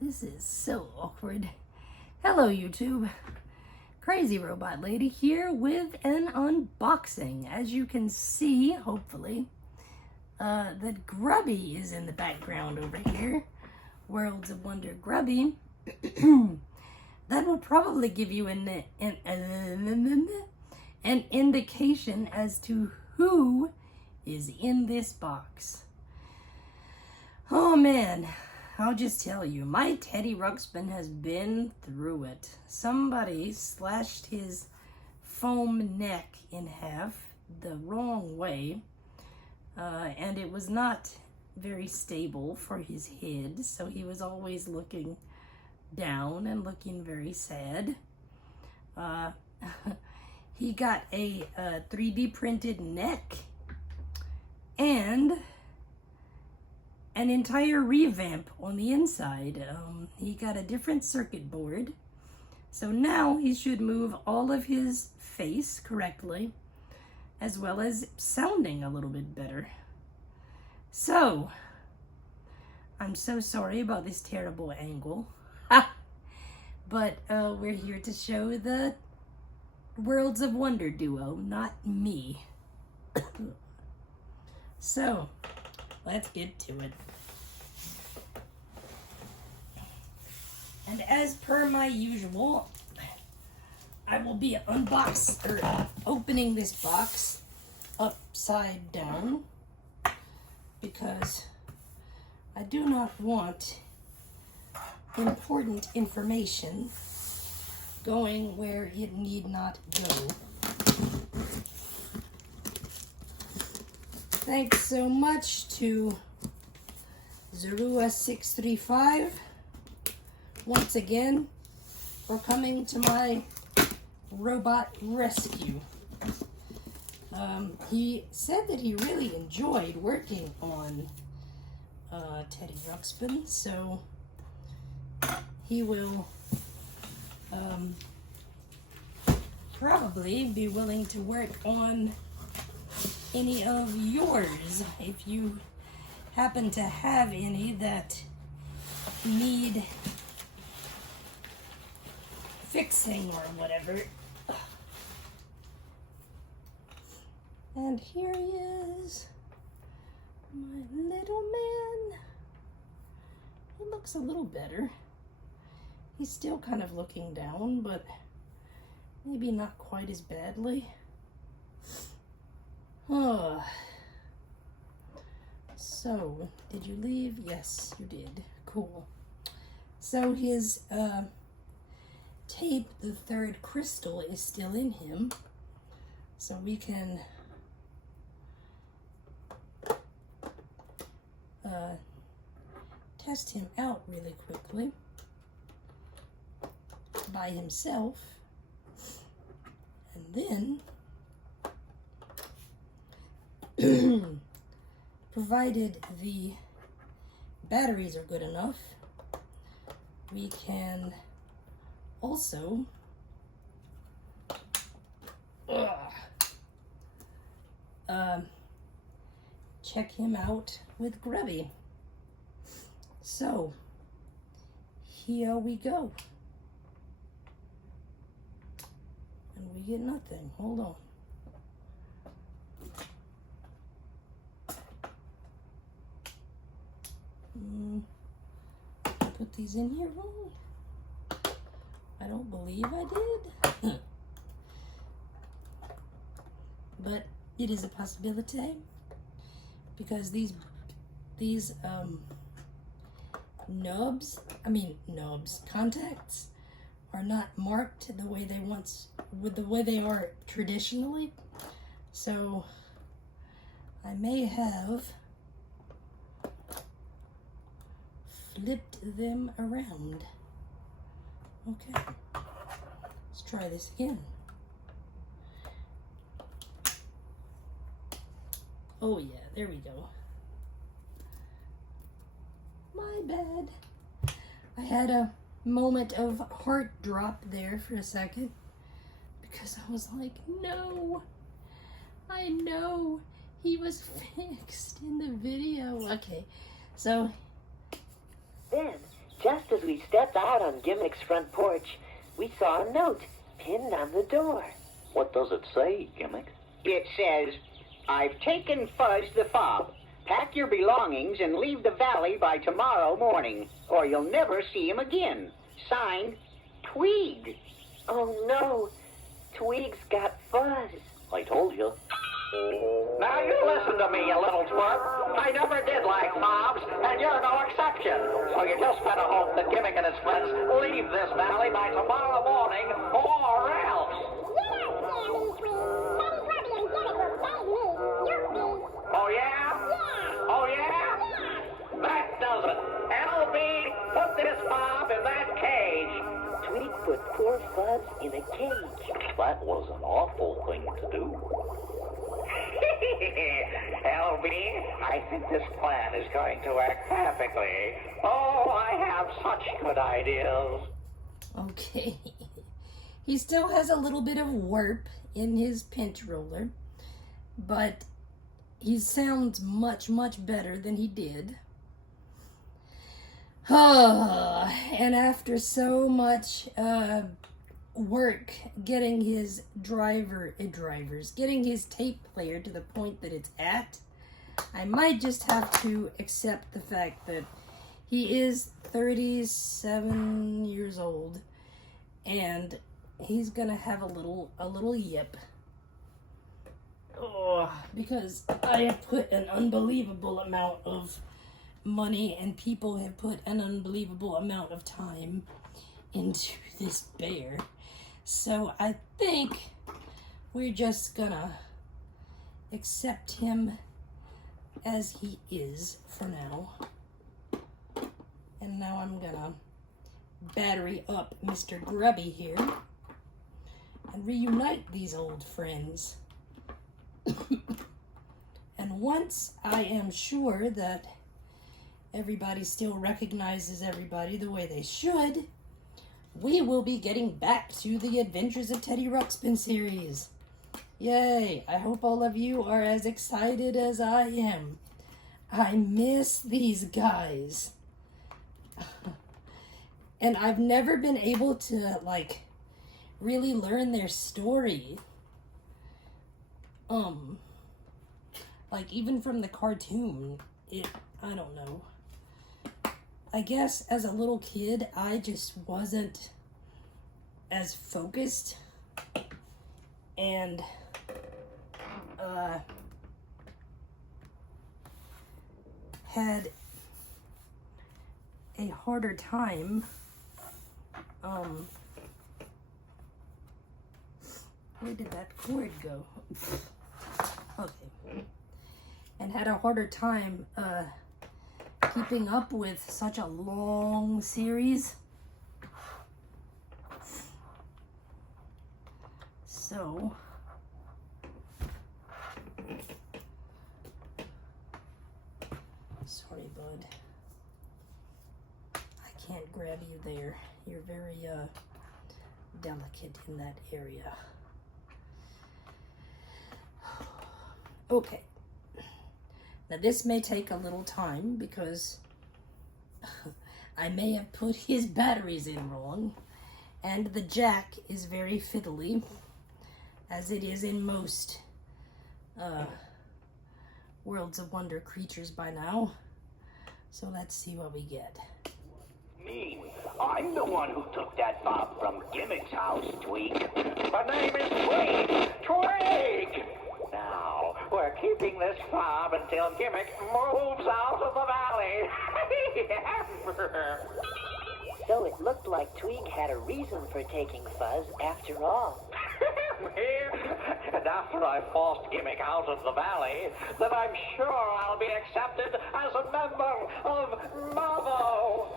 This is so awkward. Hello, YouTube. Crazy Robot Lady here with an unboxing. As you can see, hopefully, that Grubby is in the background over here. Worlds of Wonder Grubby. That will probably give you an indication as to who is in this box. Oh man, I'll just tell you, my Teddy Ruxpin has been through it. Somebody slashed his foam neck in half the wrong way, and it was not very stable for his head, so he was always looking down and looking very sad. He got a 3D printed neck and an entire revamp on the inside. He got a different circuit board, so now he should move all of his face correctly, as well as sounding a little bit better. So, I'm so sorry about this terrible angle, but we're here to show the Worlds of Wonder duo, not me. So, let's get to it. And as per my usual, I will be opening this box upside down because I do not want important information going where it need not go. Thanks so much to Zerua635 once again for coming to my robot rescue. He said that he really enjoyed working on Teddy Ruxpin, so he will probably be willing to work on any of yours if you happen to have any that need fixing or whatever. And here he is, my little man. He looks a little better. He's still kind of looking down, but maybe not quite as badly. Oh. So, did you leave? Yes, you did. Cool. So his tape, the third crystal, is still in him. So we can test him out really quickly by himself. And then, provided the batteries are good enough, we can also check him out with Grubby. So, here we go. And we get nothing. Hold on. Put these in here wrong. I don't believe I did. But it is a possibility because these contacts are not marked the way they are traditionally. So I may have flipped them around. Okay, let's try this again. Oh yeah, there we go. My bad. I had a moment of heart drop there for a second because I was like, no, I know he was fixed in the video. Okay, so Then Just as we stepped out on Gimmick's front porch, we saw a note pinned on the door. What does it say, Gimmick? It says, I've taken Fuzz the fob. Pack your belongings and leave the valley by tomorrow morning, or you'll never see him again. Signed, Tweeg. Oh no, Tweeg's got Fuzz. I told you. Now you listen to me, you little twerp. I never did like fobs, and you're no exception. So you just better hope that Gimmick and his friends leave this valley by tomorrow morning, or else. Oh yeah? Oh yeah? That does it. LB, put this fob in that cage. Tweeg put poor Fuzz in a cage. That was an awful thing to do. LB, I think this plan is going to work perfectly. Oh, I have such good ideas. Okay. He still has a little bit of warp in his pinch roller, but he sounds much, much better than he did. And after so much work getting his getting his tape player to the point that it's at, I might just have to accept the fact that he is 37 years old and he's gonna have a little yip. Oh, because I have put an unbelievable amount of money and people have put an unbelievable amount of time into this bear. So I think we're just gonna accept him as he is for now. And now I'm gonna battery up Mr. Grubby here and reunite these old friends. And once I am sure that everybody still recognizes everybody the way they should, we will be getting back to the Adventures of Teddy Ruxpin series. Yay! I hope all of you are as excited as I am. I miss these guys. And I've never been able to, like, really learn their story. Like, even from the cartoon, I don't know. I guess as a little kid, I just wasn't as focused and had a harder time where did that cord go? Okay. And had a harder time keeping up with such a long series. So sorry, bud. I can't grab you there. You're very delicate in that area. Okay. Now this may take a little time because I may have put his batteries in wrong, and the jack is very fiddly, as it is in most Worlds of Wonder creatures by now. So let's see what we get. Me? I'm the one who took that fob from Gimmick's house, Tweeg. My name is Tweeg! Tweeg! Now, we're keeping this fob until Gimmick moves out of the valley. So it looked like Tweeg had a reason for taking Fuzz after all. And after I forced Gimmick out of the valley, then I'm sure I'll be accepted as a member of Marvel.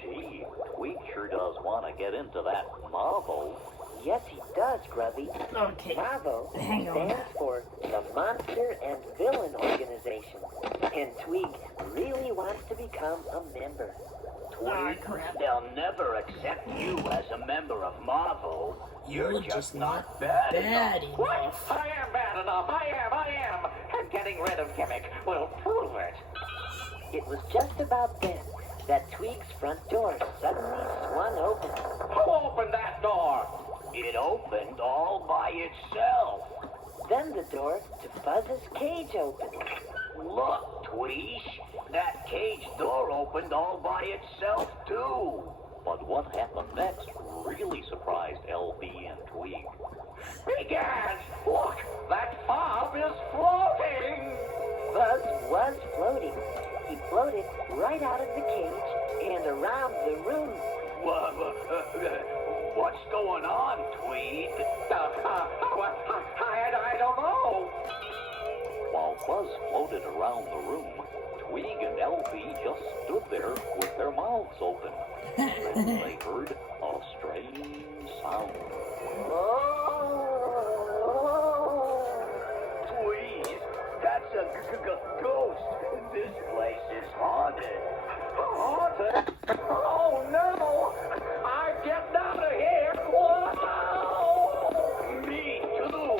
Gee, Tweeg sure does want to get into that Marvel. Yes, he does, Grubby. Okay. Marvel Hang on. stands for the Monster and Villain Organization. And Tweeg really wants to become a member. Tweeg, they'll never accept you as a member of Marvel. You're just not bad enough. What? I am bad enough. I am. And getting rid of Gimmick will prove it. It was just about then that Tweeg's front door suddenly swung open. Who opened that door? It opened all by itself. Then the door to Fuzz's cage opened. Look, Tweesh, that cage door opened all by itself, too. But what happened next really surprised LB and Tweeg. Begans! Look, that fob is floating! Fuzz was floating. He floated right out of the cage and around the room. What's going on, Tweed? I don't know. While Fuzz floated around the room, Tweeg and LB just stood there with their mouths open. Then they heard a strange sound. Tweed, that's a ghost. This place is haunted. Haunted? Oh, no! I'm getting out of here! Whoa! Me too!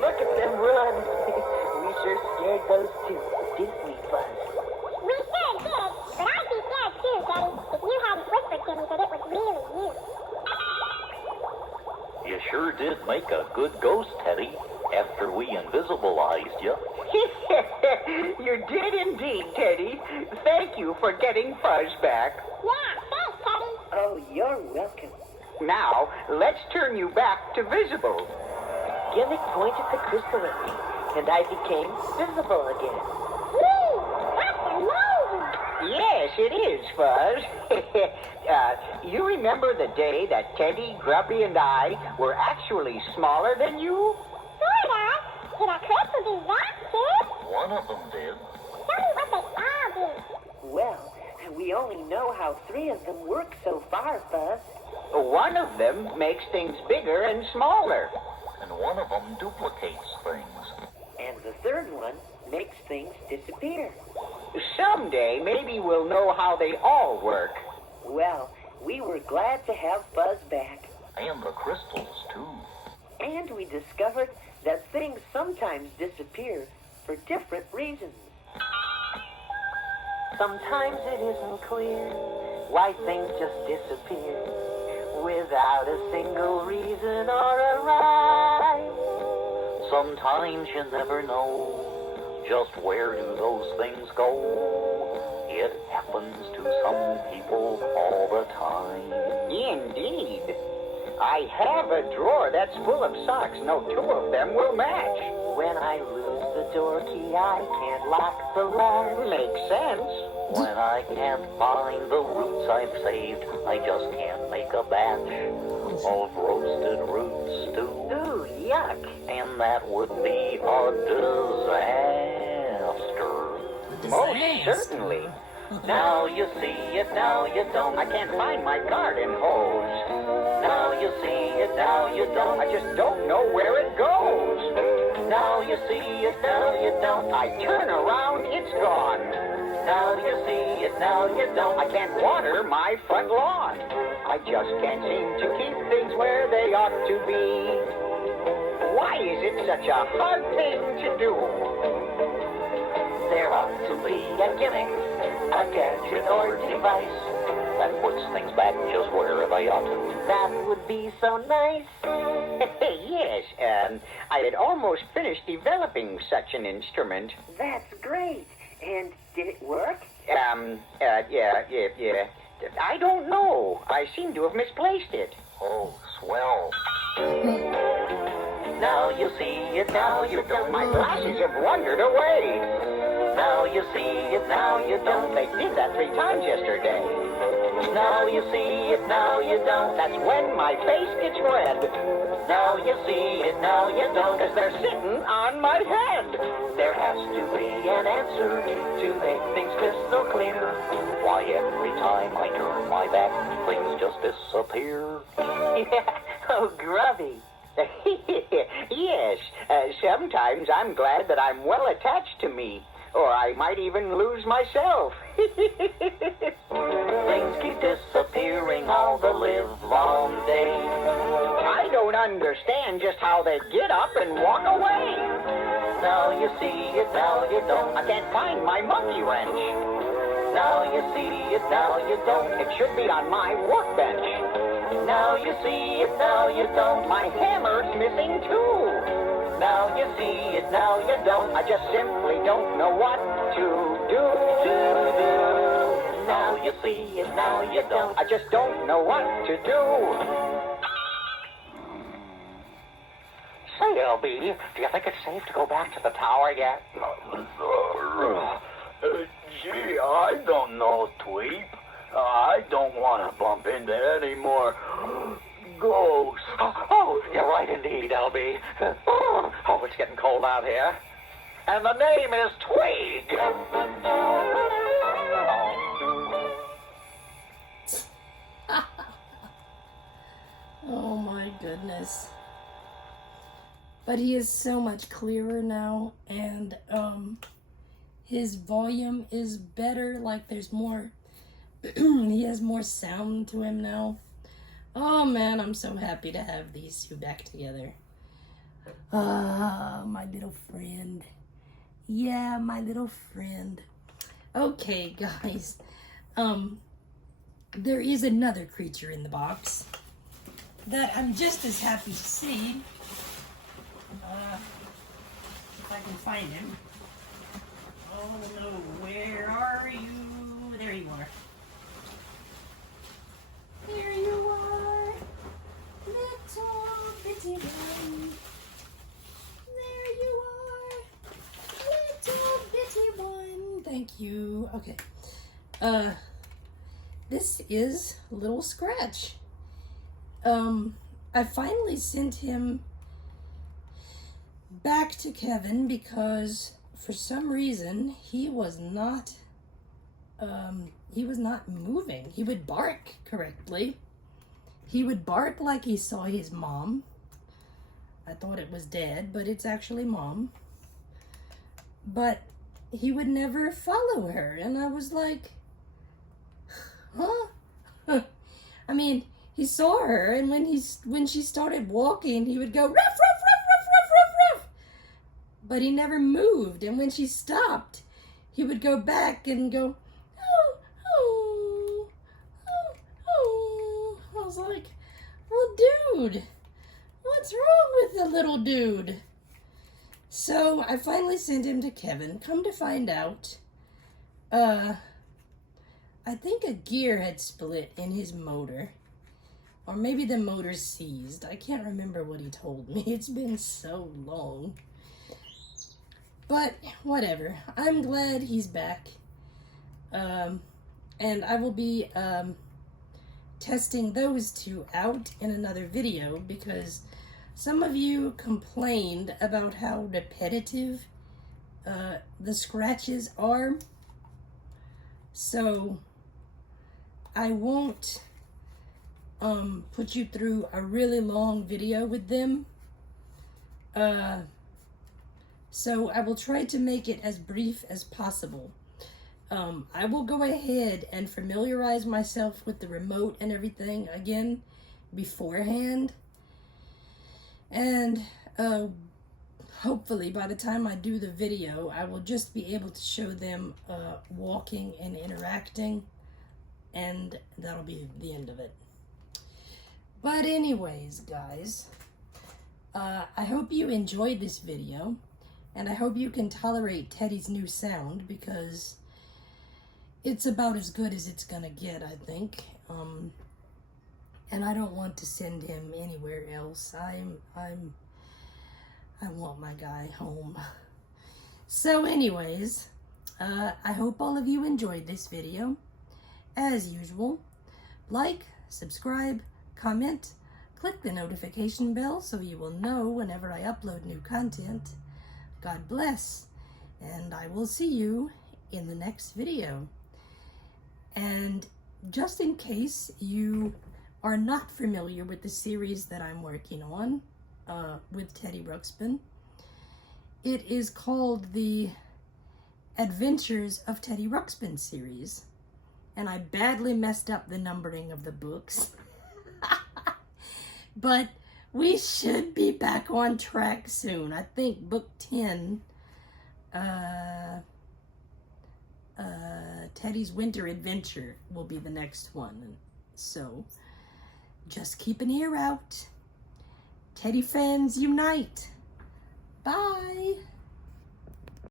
Look at them run. We sure scared those two, didn't we, Fuzz? We sure did, but I'd be scared too, Teddy, if you hadn't whispered to me that it was really you. You sure did make a good ghost, Teddy, after we invisibilized you. You did indeed, Teddy. Thank you for getting Fuzz back. Yeah, thanks, Teddy. Oh, you're welcome. Now, let's turn you back to visible. Gimmick pointed the crystal at me, and I became visible again. Whee! That's amazing! Yes, it is, Fuzz. You remember the day that Teddy, Grubby, and I were actually smaller than you? Sorta. Did a crystal do that, too? One of them did. Tell me what they all do. Well, we only know how 3 of them work so far, Fuzz. One of them makes things bigger and smaller. And one of them duplicates things. And the third one makes things disappear. Someday, maybe we'll know how they all work. Well, we were glad to have Fuzz back. And the crystals, too. And we discovered that things sometimes disappear for different reasons. Sometimes it isn't clear why things just disappear without a single reason or a rhyme. Sometimes you never know just where do those things go. It happens to some people all the time. Indeed. I have a drawer that's full of socks. No two of them will match. When I lose the door key, I can't lock the latch. Makes sense. When I can't find the roots I've saved, I just can't make a batch of roasted root stew. Ooh, yuck. And that would be a disaster. Most certainly. Now you see it, now you don't. I can't find my garden hose. Now you see it, now you don't. I just don't know where it goes. Now you see it, now you don't. I turn around, it's gone. Now you see it, now you don't. I can't water my front lawn. I just can't seem to keep things where they ought to be. Why is it such a hard thing to do? There ought to be a gimmick, a gadget or device that puts things back just where they ought to. That would be so nice. Yes, I had almost finished developing such an instrument. That's great. And did it work? Yeah. I don't know. I seem to have misplaced it. Oh, swell. Now you see it, now you don't. My glasses have wandered away. Now you see it, now you don't. They did that 3 times yesterday. Now you see it, now you don't. That's when my face gets red. Now you see it, now you don't. Because they're sitting on my head. There has to be an answer to make things crystal clear. Why every time I turn my back, things just disappear. Oh, Grubby. Yes, sometimes I'm glad that I'm well attached to me. Or I might even lose myself. Things keep disappearing all the live-long day. I don't understand just how they get up and walk away. now you see it, now you don't. I can't find my monkey wrench. Now you see it, now you don't. It should be on my workbench. Now you see it, now you don't. My hammer's missing too. Now you see it, now you don't. I just simply don't know what to do. Now you see it, now you don't. I just don't know what to do. Say, LB, do you think it's safe to go back to the tower yet? Gee, I don't know, Tweep. I don't want to bump into any more ghosts. Oh, you're right indeed, LB. Oh, it's getting cold out here. And the name is Twig. Oh my goodness. But he is so much clearer now, and his volume is better, like there's more, he has more sound to him now. Oh man, I'm so happy to have these two back together. My little friend. Yeah, my little friend. Okay, guys. There is another creature in the box that I'm just as happy to see. If I can find him. Oh no, where are you? There you are. There you are, little bitty one. There you are, little bitty one. Thank you. Okay. This is Little Scratch. I finally sent him back to Kevin because for some reason he was not moving. He would bark correctly. He would bark like he saw his mom. I thought it was Dad, but it's actually Mom. But he would never follow her, and I was like, huh? I mean, he saw her, and when she started walking, he would go ruff, ruff, ruff, ruff, ruff, ruff, ruff. But he never moved, and when she stopped, he would go back and go, oh, oh, oh, oh. I was like, well, dude, what's wrong with the little dude? So I finally sent him to Kevin. Come to find out, I think a gear had split in his motor. Or maybe the motor seized. I can't remember what he told me. It's been so long. But whatever. I'm glad he's back. And I will be testing those two out in another video because some of you complained about how repetitive the scratches are. So I won't put you through a really long video with them. So I will try to make it as brief as possible. I will go ahead and familiarize myself with the remote and everything again beforehand. And hopefully by the time I do the video, I will just be able to show them walking and interacting. And that'll be the end of it. But anyways, guys, I hope you enjoyed this video, and I hope you can tolerate Teddy's new sound because it's about as good as it's gonna get, I think. And I don't want to send him anywhere else. I want my guy home. So anyways, I hope all of you enjoyed this video. As usual, like, subscribe, comment, click the notification bell so you will know whenever I upload new content. God bless, and I will see you in the next video. And just in case you are not familiar with the series that I'm working on with Teddy Ruxpin, it is called the Adventures of Teddy Ruxpin series. And I badly messed up the numbering of the books. But we should be back on track soon. I think book 10 Teddy's Winter Adventure will be the next one. So just keep an ear out. Teddy fans unite. Bye.